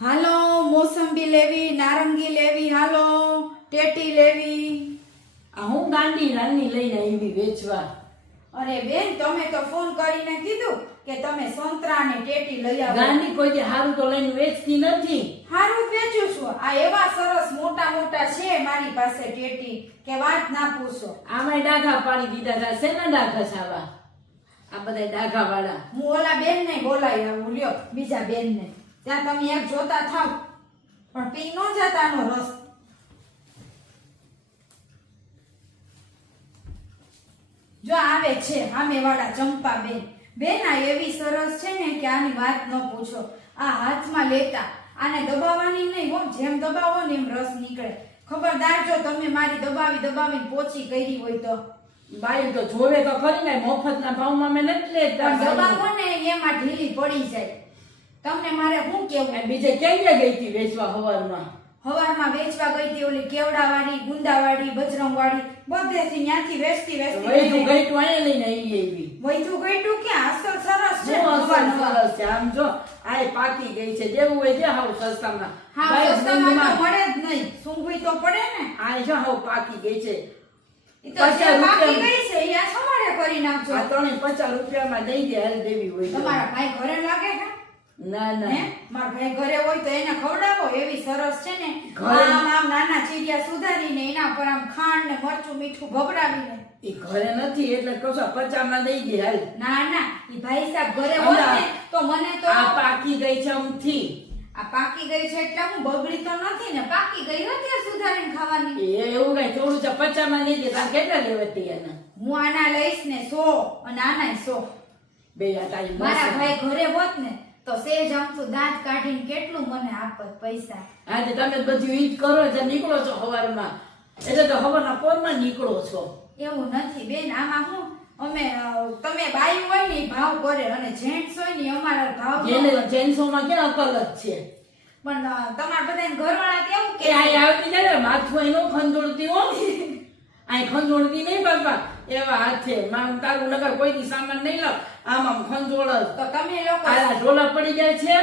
હાલો મોસંબી લેવી, નારંગી લેવી, હાલો ટેટી લેવી. હું ગાંડી રાની લઈને આવી વેચવા. અરે બેન, તમે તો ફોન કરીને કીધું કે તમે સંતરા ને ટેટી લઈ આવો. ગાંડી કોઈ દી હારું તો લઈને વેચતી નથી. હારું વેચું છું. આ એવા સરસ મોટા મોટા છે મારી પાસે ટેટી કે વાત ના પૂછો. આમાંય ડાઘા પાડી દીધા હતા. શેના ડાઘા છાવા? આ બધા ડાઘા વાળા. હું ઓલા બેન ને બોલાવી આવું, લ્યો બીજા બેન ને. ત્યાં તમે એક જોતા થાવ પણ પી નો જતાનો રસ. જો આવે છે સામે વાળા ચંપા બેન. બેન આ એવી સરસ છે ને કે આની વાત ન પૂછો. આ હાથમાં લેતા આને દબાવવાની નહીં હો, જેમ દબાવો ને એમ રસ નીકળે. ખબરદાર જો તમે મારી દબાવીને પોચી કરી હોય તો. બાઈ તો જોવે તો ખરી ને, મફતના ભાવમાં મેં નથી લેતા. પણ દબાવો ને એમાં ઢીલી પડી જાય. તમને મારે શું કેવું? બીજે ક્યાં ગઈ હતી વેચવા હવારમાં? હવારમાં વેચવા ગઈ હતી ઓલી કેવડાવાળી, ગુંદાવાળી, બજરંગવાળી, બધેથી ત્યાંથી વેચતી વૈધું ગઈટું અહીંયા લઈને આવી એવી. વૈધું ગઈટું ક્યાં? અસલ સરસ છે. સરસ છે. આમ જો આ પાકી ગઈ છે. જેવું હોય છે હાવ સસ્તામાં. હા, સસ્તામાં તો મળે જ નહીં. સૂંઘવી તો પડે ને. આ જો હાવ પાકી ગઈ છે. ઈ તો જે પાકી ગઈ છે ઈ આ સમારે કરી નાખજો. આ 350 રૂપિયામાં દઈ દે હાલ દેવી હોય. તમારા ભાઈ ઘરે લાગે છે? ના ના, મારા ભાઈ ઘરે હોય તો એને ખવડાવો. એવી સરસ છે ને. ઘરે આમ નાના ચીરિયા સુધારીને એના પર આમ ખાંડ ને મરચું મીઠું ભભરાવીને. ઈ ઘરે નથી એટલે કશો 50માં દઈ દે હાલ. ના ના, ઈ ભાઈ સાહેબ ઘરે હોય ને તો મને તો આ પાકી ગઈ છે અમથી. આ પાકી ગઈ છે એટલે હું બગડી તો નથી ને? પાકી ગઈ હતી સુધારીને ખાવાની. એવું કઈ થોડું છે 50માં દઈ દે. તાર કેટલા લેવાતી એના? હું આના લઈશ ને 100 અને આનાય 100. બે આ તારી મારા ભાઈ ઘરે હોત ને તો સેજ આમતું દાંત કાઢીને કેટલું મને આપત પૈસા. આજે તમે બધું ઈ જ કરો છો, નીકળો છો હવારમાં. એટલે તો હવારના પોરમાં નીકળો છો. એવું નથી બેન, આમાં હું અમે તમે બાઈ હોય ને ઈ ભાવ કરે અને જેન્ટ્સ હોય ને અમારા ભાવ ન જેને કરે. જેન્ટ્સોમાં ક્યાં અકલ જ છે? પણ તમારા બધાને ઘરવાળા કેવું કે કે આ આવતી જાય ને માથું એનો ખંજોળતી હો. આ ખંજોળતી નહીં બાપા. એવા હાથે મારું તારું નગર કોઈ દી સામાન નહીં લાવ. આમ ખંજોળ જ. તો તમે લોકો આ ઢોલા પડી જાય છે.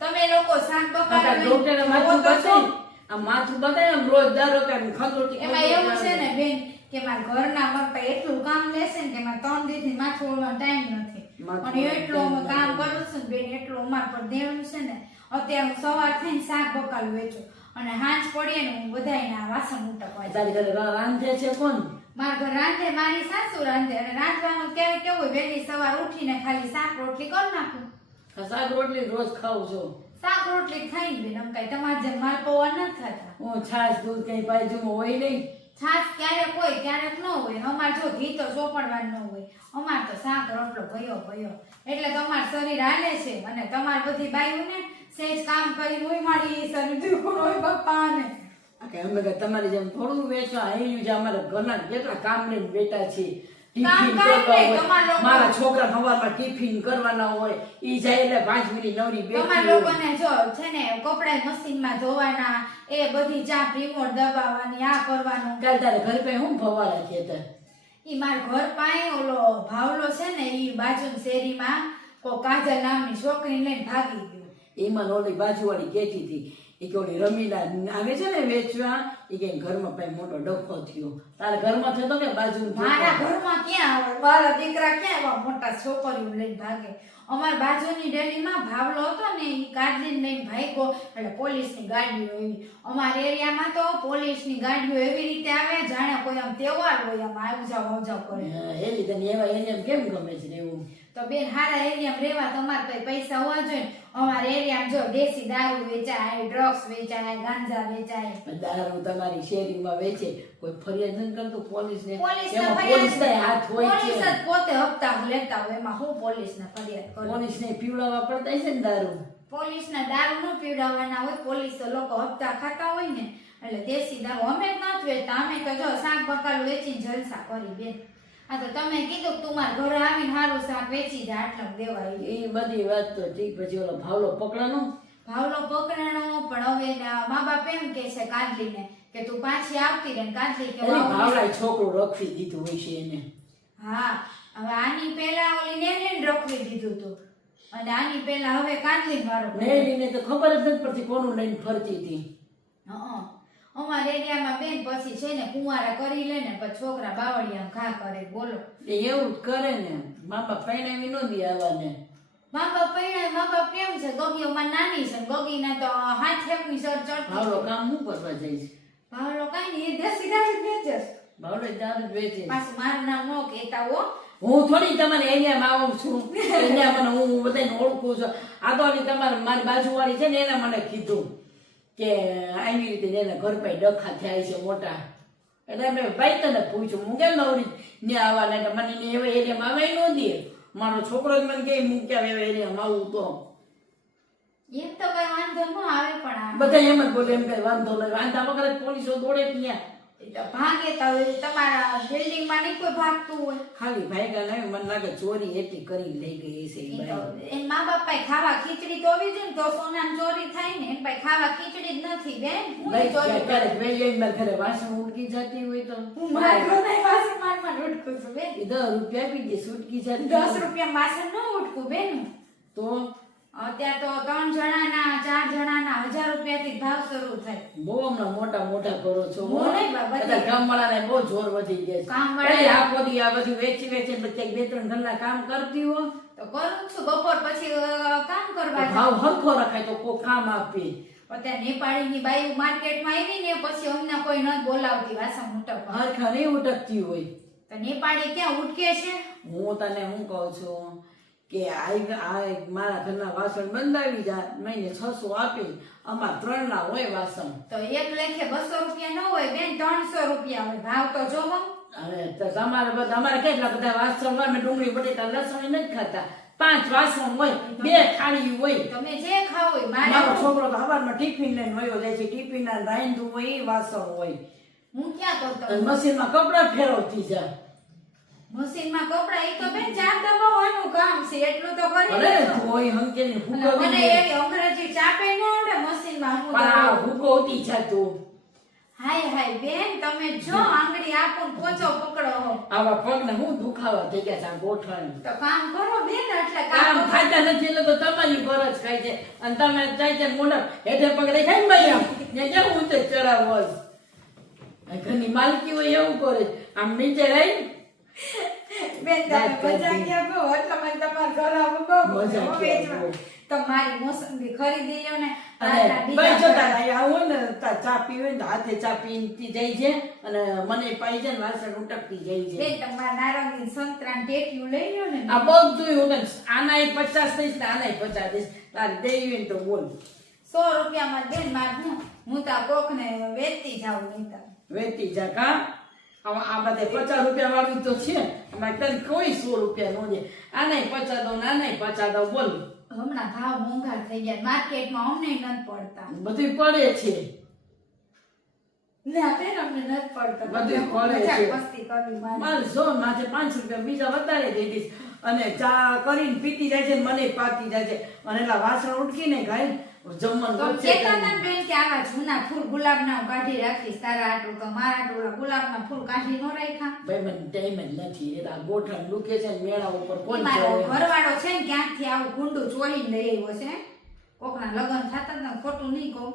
તમે લોકો શાક આ ડોક્ટરે માથું બતાય. આ માથું બતાય આમ રોજ દર વખતે ખંજોળતી. એમાં એવું છે ને બેન કે મારા ઘરના મરતા એટલું કામ લેશે ને કે મારે 3 દિવસથી માથું ઓળવાનો ટાઈમ નથી. અને એટલું અમે કામ કરું છું ને બેન, એટલું અમાર પર દેવું છે ને. અત્યારે હું સવાર થઈને શાક બકાલું વેચું અને હાંજ પડીએ ને હું બધાયના વાસણ ઉટકવા. તારી ઘરે રાંધે છે કોણ? મારા ઘર રાંધે મારી સાસુ રાંધે. અને રાંધવાનું કેવું કેવું વહેલી સવાર ઉઠીને ખાલી શાક રોટલી કરી નાખું. શાક રોટલી રોજ ખાવ છો? શાક રોટલી ખાઈ બેન, આમ કઈ તમારે જેમ માલપુઆ નથી ખાતા. હું છાશ દૂધ કઈ પાયજું હોય નહીં. છાશ ક્યારેક હોય ક્યારેક ન હોય. અમાર જો ઘી તો ચોપડવાનું ન હોય. અમાર તો શાક રોટલો ભયો. એટલે તમારું શરીર હાલે છે. અને તમાર બધી બાઈઓને સેજ કામ કરી હોય મારી શરીર દુખણ હોય બાપા ને. અમે કે તમારી જેમ થોડું વેચવા આવ્યું છે. અમારા ઘરના કેટલા કામ લઈને બેઠા છે. કામ ટિફિન કાંઈ કરવા નહીં, હોય. તમારા લોકો- મારા છોકરા સવારમાં ટિફિન કરવાના હોય. ઈ જાય એટલે 5 મિનિટ નવરી તમારા બેઠી હોય. લોકોને જો છે ને કપડા મશીનમાં ધોવાના, એ બધી ચા રિમોટ દબાવવાની, આ કરવાનું. કાલ તારે ઘર પે હું ભવાલા છે તાર? ઈ મારા ઘર પાસે ઓલો ભાવલો છે ને ઈ બાજુની શેરીમાં કો કાજલ નામની છોકરી લઈને ભાગી ગયો. એમાં ઓલી બાજુવાળી કહેતી હતી એ કે ઓલી રમીલા આવે છે ને વેચવા, એ કે ઘરમાં કઈ મોટો ડખો થયો. તારા ઘરમાં થયો કે બાજુ? મારા ઘરમાં ક્યાં આવે? મારા દીકરા ક્યાં એવા મોટા છોકરીઓ લઈને ભાગે? અમારા બાજુની ડેલીમાં ભાવલો હતો ને ઈ કાઢીને લઈને ભાગ્યો એટલે પોલીસની ગાડીઓ આવી. અમારા એરિયામાં તો પોલીસની ગાડીઓ એવી રીતે આવે જાણે કોઈ આમ તહેવાર હોય, આમ આવજાવ કરે. એવી તને એવા એરિયા કેમ ગમે છે રહેવું? તો બેન હારા એરિયામાં રહેવા તમારે પાસે પૈસા હોવા જોઈએ. અમારા એરિયામાં જો દેશી દારૂ વેચાય, ડ્રગ્સ વેચાય, ગાંજા વેચાય. દારૂ તમારી શેરીમાં વેચે, કોઈ ફરિયાદ નથી કરતું પોલીસને? પોલીસને એમાં ફરિયાદ પોલીસના હાથ હોય પોલીસ છે. જ પોતે હપ્તા લેતા હોય, એમાં હું પોલીસને ફરિયાદ કરું? પોલીસને પીવડાવવા પડતા છે ને દારૂ. પોલીસના દારૂ ન પીવડાવવાના હોય. પોલીસ તો લોકો હપ્તા ખાતા હોય ને એટલે દેશી દારૂ અમે જ નથી વેચતા. અમે તો જો શાક બકાલું વેચીને જલસા કરી બેન. આ તો તમે કીધું કે તું મારા ઘરે આવીને સારું શાક વેચી જાય આટલા દેવાય. એ બધી વાત તો ઠીક. પછી ઓલો ભાવલો પકડાનો? ભાવલો પકડાણો પણ હવે મા બાપ એમ કે છે કાદલીને કે તું પાછી આવતી રહે. કાદલી કે ભાવલા છોકરું રખવી દીધું હોય છે એને. હા, હવે આની પહેલા ઓલી નેને રખવી દીધું તું. અને આની પહેલા હવે કાંદલી મારો નેલીને તો ખબર જ નથી પડતી કોનું લઈને ફરતી હતી. હં. અમારા એરિયામાં બેન પછી છે ને કુંવારા કરી લે ને પછી છોકરા બાવળિયા ઘા કરે બોલો. એ એવું જ કરે ને, મા બાપ પૈણાવી ન દે આવાને. મા બાપ પૈણા મા બાપ કેમ છે ગગીઓમાં નાની છે ગગીને તો હાથ એકની સર ભાવલો ચડતી કામ શું કરવા જાય છે? ભાવલો કઈ નહીં એ દેશી ગાડી વેચે છે. ભાવલો દારૂ જ વેચે છે. પાછું મારું નામ ન કહેતા હો. હું થોડી તમારે એરિયામાં આવું છું, એરિયા મને હું બધાને ઓળખું છું. આ તો ઓલી તમારે મારી બાજુવાળી છે ને એને મને કીધું કે આવી રીતે એના ઘર પાસે ડખા થાય છે મોટા. એટલે મેં ભાઈ તને પૂછ્યું હું કેમ નવરી ને આવવાના, એટલે મને એવા એરિયામાં આવે ન દે. મારો છોકરો જ મને કે મૂક્યા એવા એરિયામાં આવું તો એમ તો કઈ વાંધો ન આવે પણ આ બધા એમ જ બોલે એમ કઈ વાંધો નહીં. વાંધા વગર જ પોલીસો દોડે ત્યાં. એ તો ભાગે તો હવે તમારા બિલ્ડિંગમાં નહીં કોઈ ભાગતું હોય. ખાલી ભાઈગા નહીં, મને લાગે ચોરી એટલી કરી લઈ ગઈ છે એ ઈ તો ભાઈ. એન મા બાપ પાસે ખાવા ખીચડી તો હોવી જોઈએ ને તો સોનાની ચોરી થાય ને. એન પાસે ખાવા ખીચડી જ નથી બેન. હું લઈ ચોરી ગયા ક્યારેક વેલી આવીને મારા ઘરે વાસણ ઉટકી જતી હોય તો હું મારા ઘરના વાસણ માંડમાં ઉટકું છું બેન. એ 10 રૂપિયા આપી દે સુટકી જતી 10 રૂપિયા વાસણ ન ઉટકું બેન. તો અત્યારે તો 3 જણાના 4 જણાના 1000 રૂપિયાથી જ ભાવ શરૂ થાય. બહુ હમણાં મોટા મોટા કરો છો. હું નહીં બાબા, બધા ગામવાળાને બહુ જોર વધી ગયા છે. કામવાળા- અરે આખો દી આ બધું વેચી વેચીને પછી 2-3 ઘરના કામ કરતી હો તો કરું જ છું બપોર પછી કામ કરવા તો જાઉં. ભાવ હરખો રખાય તો કોઈ કામ આપે. અત્યારે નેપાળીની બાઈ માર્કેટમાં આવી ને પછી અમને કોઈ નથી બોલાવતી વાસણ ઉટકવા. હરખા નહીં ઉટકતી હોય. તો નેપાળી ક્યાં ઉટકે છે? હું તને શું કહું છું કે આ મારા ઘરના વાસણ બંધાવી જાય મહિને 600 આપી, અમાર 3 ના હોય વાસણ. તો એક લેખે 200 રૂપિયા ન હોય બેન, 300 રૂપિયા હોય. ભાવ તો જોવો. અરે તો અમારે કેટલા બધા વાસણ હોય, મેં ડુંગળી બટેટા લસણ નથી ખાતા. 5 વાસણ હોય, 2 થાળી હોય. તમે જે ખાવ હોય. મારો મારે છોકરો તો સવારમાં ટિફિન લઈને વયો જાય છે, ટિફિન ના રાંધવું હોય એ વાસણ હોય. હું ક્યાં કરતો અને મશીનમાં કપડાં ફેરવતી જાય. મશીનમાં કપડા એ તો બેન ચા દબાવવાનું કામ છે એટલું તો કરી અરે લેજો. ધોઈ હંકેલી અને ફૂકવવી મને દે. એવી અંગ્રેજી ચાપે ન આવડે મશીનમાં હું પણ આ દબાવું. ફૂકવતી જાતું. હાય હાય બેન તમે જો આંગળી આપો ને પોચો પકડો હો. આવા પગને હું દુખાવા થઈ ગયા છે આ ગોઠણ. તો કામ કરો બેન એટલે કામ કામ ખાતા નથી એટલે તો તમારી ગરજ ખાય છે. અને તમે જાય છે મોઢા હેઠે પગડે ખાઈ ને ભાઈ આમ ને કેવું ઉતર ચડાવો જ. આ ઘરની માલકી હોય એવું કરે છે. આમ નીચે રહી બેન તમે મજાકિયા બહુ એટલે મને તમારા ઘર આવું બહુ મજાકિયા વેચવા. બહુ. તો મારી મોસંબી ખરીદી લ્યો ને અને આટલા બીજા ભાઈ જો ઘર. તારે આવું ને ચા પીવે ને હાથે ચા પીતી જાય છે અને મને પાઈ છે ને વાસણ ઉટકતી જાય છે. બેન તમારા નારંગી સંતરાન ટેટિયું લઈ લ્યો ને. આ બધું હું તને આનાય 50 દઈશ ને આનાય 50 દઈશ. તારે દેવી હોય ને તો બોલ. 100 રૂપિયામાં બેન માર હું તો આ કોકને વેચતી જાઉં નહીં તો. વેચી જા કા. આ બધે 50 રૂપિયા વાળું તો છે. અમારે તને કોઈ 100 રૂપિયા નો દે. આનાય 50 દઉં ને આનાય 50 દઉં બોલ. હમણાં ભાવ મોંઘા થઈ ગયા માર્કેટમાં અમને નથી પડતા. બધું પડે છે. ના બેન અમને નથી પડતા. બધું પડે છે. મજાક મસ્તી કરવી મારે. મારે જો માથે 5 રૂપિયા બીજા વધારે દઈ દઈશ. અને ચા કરીને પીતી જાય છે ને મને પાતી જાય છે. અને એટલા વાસણ ઉટકીને ગાય જમવાનું તો વચ્ચે કહેતા હતા કરીને. ને બેન કે આવા જૂના ફૂલ ગુલાબના હું કાઢી રાખીશ તારા આટલું તો મારા આટલું ઓલા ગુલાબના ફૂલ કાઢી નો રાખ્યા. ભાઈ મને ટાઈમ જ નથી. એટલે આ ગોઠણ દુખે છે ને મેળા ઉપર કોણ મારો જાય? ઘરવાળો છે ને ક્યાંકથી આવું ગુંડું ચોરીને લઈ આવ્યો છે. કોકના લગ્ન થતા હતા ને ખોટું નહીં કહું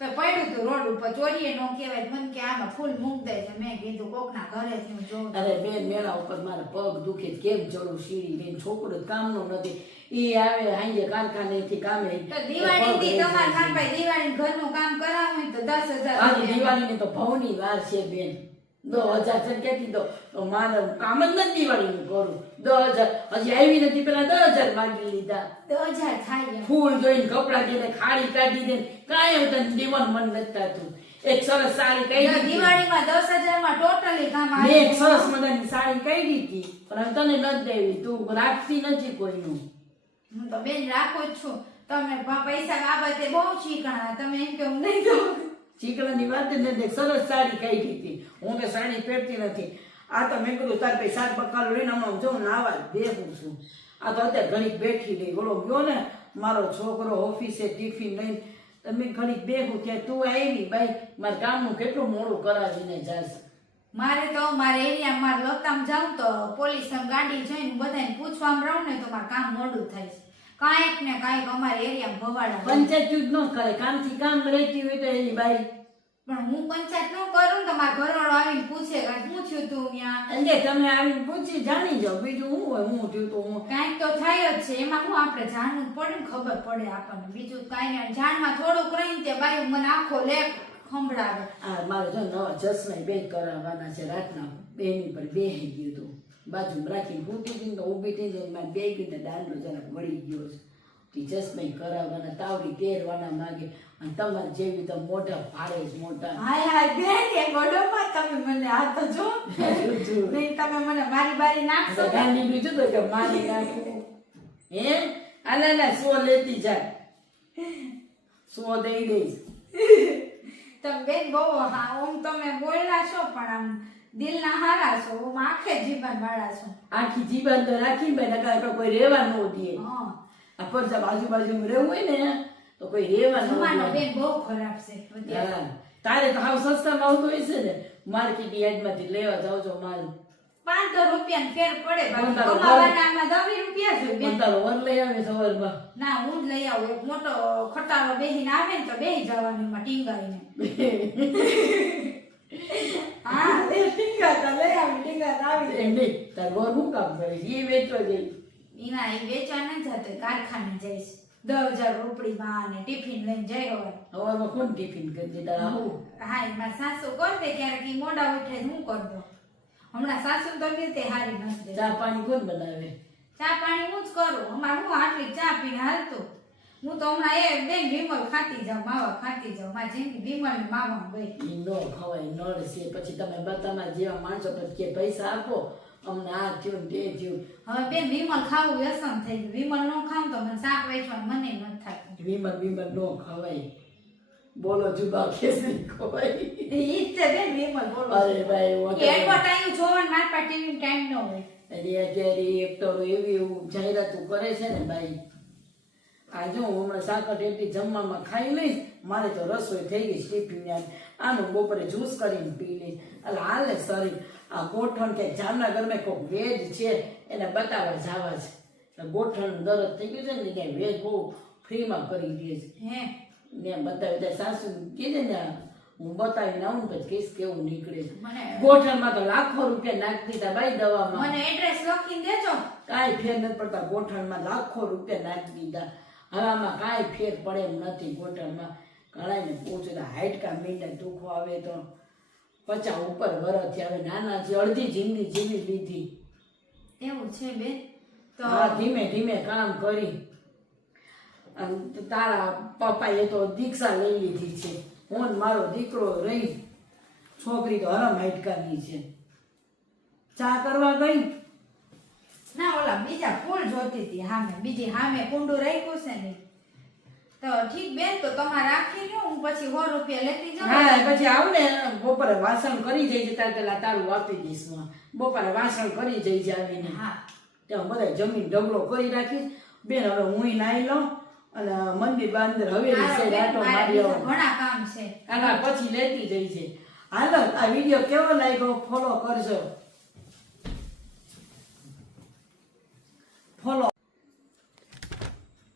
તો પડ્યું તું રોડ ઉપર ચોરીએ નો કહેવાય. મને કે આમાં ફૂલ મૂક દે છે. મેં કીધું કોકના ઘરેથી હું જોઉં. અરે બેન મેળા ઉપર મારા પગ દુખે છે. કેમ ચડું સીડી લઈને? છોકરો કામનો નથી. ઈ આવે હાંજે કારખાનેથી કામે. તો દિવાળીથી તમારે કાનભાઈ દિવાળી ઘરનું કામ કરાવું હોય તો 10,000 આજે રૂપિયા. દિવાળીની તો ભવની વાર છે બેન. 10,000 છે કેતી તો મારે કામ જ નથી દિવાળીનું કરું. 10,000 હજી આવી નથી પેલા 10,000 માંગી લીધા. 10,000 થાય એમ. ફૂલ જોઈને કપડા જોઈને ખાડી કાઢી દે કાંઈ તને દીવાનું મન નથી થતું. એક સરસ સાડી કાઢી દિવાળીમાં 10,000 માં ટોટલી કામ મેં આવે. એક સરસ મજાની સાડી કાઢી હતી પણ હવે તને નથી દેવી. તું રાખતી નથી કોઈનું. હું તો બેન રાખું જ છું. તમે પૈસા બાબતે બહુ ચીકણા. તમે એમ કે હું નહીં દઉં. ચીકણાની વાત જ નથી. સરસ સાડી કાઢી હતી. હું તો સાડી પહેરતી નથી. આ તો મેં કીધું તાર પૈસા બકાલો લઈને હમણાં જો નાવા જ બેહું છું. આ તો અત્યારે ઘડીક બેઠી રહી. બોલો ગયો ને મારો છોકરો ઓફિસે ટિફિન લઈને તમે ઘડીક બેહું ત્યાં તું આવી ભાઈ મારા કામનું કેટલું મોડું કરાવીને જાશ. મારે તો મારા એરિયામાં મારે લતામ જાઉં તો પોલીસ ગાડી જોઈને બધાને પૂછવામાં રહું ને તો મારું કામ મોડું થાય છે. કાંઈક ને કાંઈક અમારા એરિયામાં ભવાડા હોય. પંચાયત જ ન કરે, કામથી કામ રહેતી હોય તો એની બાઈ. પણ હું પંચાયત ન કરું ને તો મારો ઘરવાળો આવીને પૂછે કે શું થયું તું ત્યાં. એટલે તમે આવીને પૂછી જાણી જાઓ, બીજું શું હોય, હું થયું તો હું. કાંઈક તો થાય જ છે, એમાં હું આપણે જાણવું જ પડે ને, ખબર પડે આપણને, બીજું કાંઈ નહીં. જાણમાં થોડુંક રહીને તે બાયું મને આખો લેખ સંભળાવે. આ મારે જો નવા ચશ્મા બે કરાવવાના છે રાતના, બેની પર બેહી ગયું હતું, બાજુમાં રાખીને ઊભી થઈને તો ઊભી થઈને મારે બે ગઈને દાંડો જરાક વળી ગયો છે. તે ચશ્મા કરાવવાના, તાવડી પહેરવાના માગે, અને તમારે જેવી તો મોટા ભાડે જ મોટા. હાય હાય બેન, એ ગોડોમાં તમે મને આ તો જો બેન, તમે મને મારી બારી નાખશો. ગાંધી બીજું તો કે મારી નાખું હે. આલા ના 100 લેતી જાય, 100 દઈ દઈશ. તમે બેન બહુ હા ઓમ તમે બોલ્યા છો, પણ આમ દિલના હારા છો, ઓમ આખે જીવન વાળા છો. આખી જીવન તો રાખીને ભાઈ, નકર કોઈ રહેવા ન દે. હા, આ પરસા આજુબાજુમાં રહેવું હોય ને તો કોઈ રહેવા ન જમાનો દે. બેન બહુ ખરાબ છે અત્યારે. હા, તારે તો હાવ સસ્તામાં આવતું હોય છે ને, માર્કેટ યાર્ડમાંથી લેવા જાવ છો માલ. 500 રૂપિયા ફેર પડે, બાકી બરાબર. કમાવાના આમાં 10 રૂપિયા છે બેન. તારો વર લઈ આવે સવારમાં. ના, હું જ લઈ આવું, એક મોટો ખટારો બેહીને આવે ને તો બેહી જવાનું એમાં ટીંગાઈને. હા, એ ટીંગાતા લઈ આવી, ટીંગાતા આવી. એમ નહીં, તાર વર શું કામ કરે છે? એ વેચવા જાય. એના એ વેચવા ન જતો, કારખાને જઈશ. 10,000 રૂપિયામાં અને ટિફિન લઈને જાય હવે. સવારમાં કોણ ટિફિન કરી દે તારા આવું? હા, એમાં સાસુ કરી દે ક્યારેક, ઈ મોડા ઉઠે હું કરી દઉં. હમણાં સાસુ તો રીતે હારી નથી દે. ચા પાણી કોણ બનાવે? ચા પાણી હું જ કરું. અમારે હું આટલી ચા પીને હાલતું. હું તો હમણાં એ બેન વિમલ ખાતી જાઉં, માવા ખાતી જાઉં. મારી જિંદગી વિમલ ને માવા ગઈ. ઈ નો ખવાય, નળ છે. પછી તમે તમારા જેવા માણસો પછી કે પૈસા આપો, અમને આ થયું ને તે થયું. હવે બેન વિમલ ખાવું વ્યસન થઈ ગયું. વિમલ ન ખાવ તો મને શાક વેચવાનું મને નથી થતું. વિમલ નો ખવાય. બોલો જુબા કેસરી ખવાય. ઈ જ છે બેન વિમલ, બોલો. અરે ભાઈ, એ એડવર્ટાઈઝ જોવાનું મારા પાસે ટીવી ટાઈમ ન હોય. અરે અત્યારે એક્ટરો એવી એવું જાહેરાતો કરે છે ને ભાઈ. આ જો હું હમણાં સાકર એટલી જમવામાં ખાઈ લઈશ, મારે તો રસોઈ થઈ ગઈ ટિફિન. આનું બપોરે જ્યુસ કરીને પી લઈશ. એટલે હાલે શરીર. આ ગોઠણ કે જામનગરમાં કોઈક વેજ છે એને બતાવવા જવા છે. ગોઠણ દરદ થઈ ગયું છે ને ત્યાં વેજ બહુ ફ્રીમાં કરી દે છે. હે ને બતાવી દે સાસુ કીધે ને હું બતાવીને આવું પછી કહીશ કેવું નીકળે છે. મને ગોઠણમાં તો લાખો રૂપિયા નાખી દીધા ભાઈ દવામાં. મને એડ્રેસ લખીને દેજો. કાંઈ ફેર નથી પડતા. ગોઠણમાં લાખો રૂપિયા નાખી દીધા. હવે આમાં કાંઈ ફેર પડે એમ નથી. ગોઠણમાં ઘણાને પૂછે હાઈટકા મીંડા દુખો આવે તો 50 ઉપર વરસથી હવે નાના છે, અડધી જિંદગી જીવી લીધી. એવું છે બેન તો હા, ધીમે ધીમે કામ કરી. અને તારા પપ્પાએ તો દીક્ષા લઈ લીધી છે. હું ને મારો દીકરો રહી. છોકરી તો હરમ હાઈટકાની છે. ચા કરવા ગઈ ના ઓલા બીજા ફૂલ જોતી હતી હામે, બીજી હામે કુંડું રાખ્યું છે ને. તો ઠીક બેન, તો તમારે રાખી લો, હું પછી 100 રૂપિયા લેતી જાઉં. હા, પછી આવું ને બપોરે વાસણ કરી જઈજે. તાર પેલા તારું આપી દઈશ હું. બપોરે વાસણ કરી જઈજે આવીને. હા, ત્યાં બધા જમીન ઢગલો કરી રાખીશ. બેન હવે હું નાઈ લઉં અને મંદિર બાંદર હવેલી હાલો સાઈડ બેન, આટો મારે મારી બીજા આવું. ઘણા કામ છે. આના પછી લેતી જઈ છે. હાલો, આ વિડીયો કેવો લાગ્યો ફોલો કરજો. ફોલો